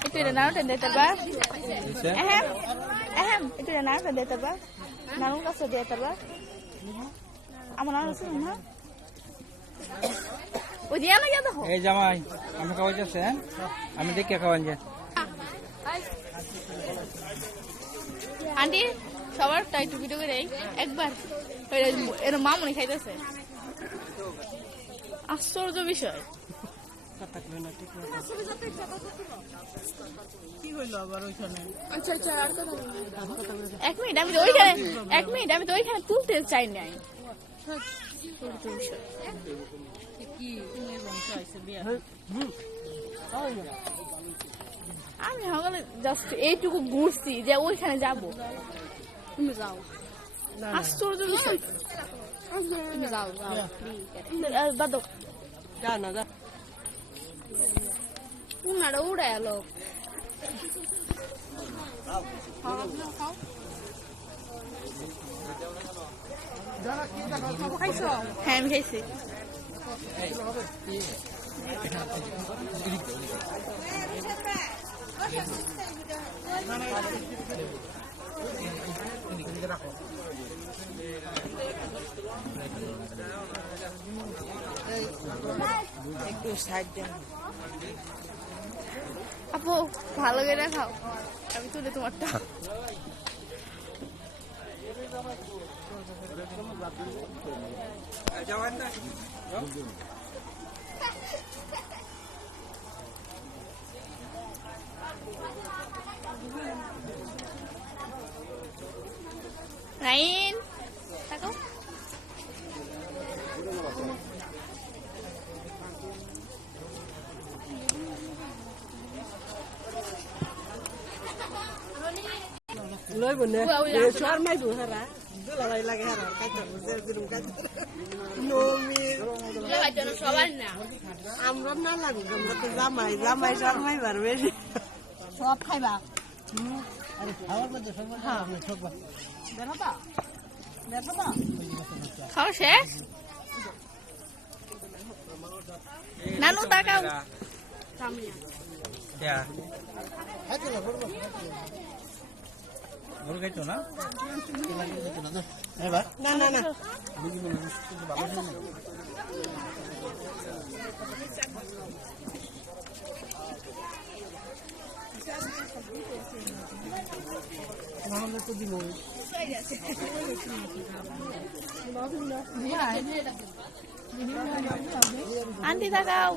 Itu udah naruh dan terbang. Itu udah naruh dan terbang. Naruh kasih dia terbang. Aman naruh sih mana? Ujian lagi ada. Eh jamai, kami kawan je sen, kami dek kawan je. Auntie, সবার তাই টুপি টুপি দেই একবার এর মামুনি খাইতেছে আশ্চর্য বিষয় এক মিনিট আমি তো ওইখানে তুলতে চাই নাই আমি সকালে জাস্ট এইটুকু ঘুরছি যে ওইখানে যাবো তুমি যাও আশ্চর্য বিষয় তুমি যাও বাদক যা না যা উনারা উড়ে এলো হ্যাঁ আমি খাইছি একটু সাইড দেন আপু ভালো করে খাও আমি তুলে তোমারটা Rain, takut? lối bữa nay xóa mấy bữa hả cứ là lại cái hả cái thằng sẽ dùng cái nomi Lewat jalan soal na. আমরা না লাগু আমরা তো জামাই পারবে সব খাইবা আরে খাওয়ার মধ্যে সব হ্যাঁ আমি সব দেখো খাওয়া শেষ নানু তাকাও Ya. Baru gitu na? না না না Auntie takau